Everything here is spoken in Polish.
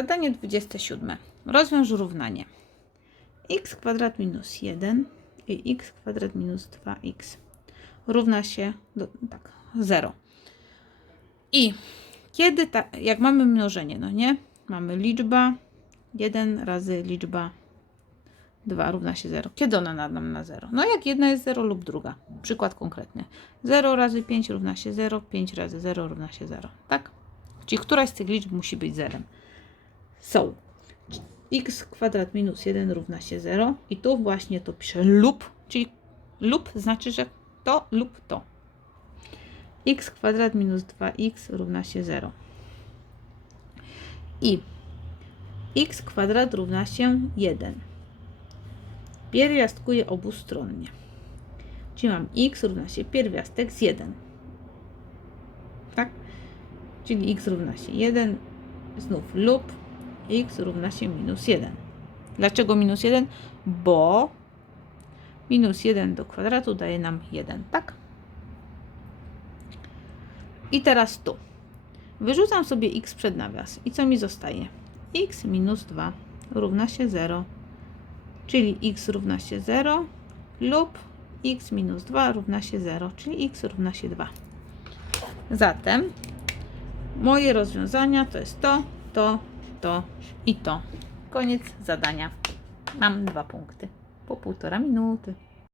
Zadanie 27. Rozwiąż równanie. x kwadrat minus 1 i x kwadrat minus 2x równa się do, tak, 0. I kiedy, ta, jak mamy mnożenie, no nie? Mamy liczba 1 razy liczba 2 równa się 0. Kiedy ona na- nam na 0? No jak jedna jest 0 lub druga. Przykład konkretny. 0 razy 5 równa się 0, 5 razy 0 równa się 0. Tak? Czyli któraś z tych liczb musi być zerem. Są x kwadrat minus 1 równa się 0 i tu właśnie to piszę lub, czyli lub znaczy, że to lub to. x kwadrat minus 2x równa się 0. I x kwadrat równa się 1. Pierwiastkuję obustronnie. Czyli mam x równa się pierwiastek z 1. Tak? Czyli x równa się 1, znów lub x równa się minus 1. Dlaczego minus 1? Bo minus 1 do kwadratu daje nam 1, tak? I teraz tu. Wyrzucam sobie x przed nawias. I co mi zostaje? x minus 2 równa się 0. Czyli x równa się 0 lub x minus 2 równa się 0, czyli x równa się 2. Zatem moje rozwiązania to jest to, to, to i to. Koniec zadania. Mam dwa punkty po półtora minuty.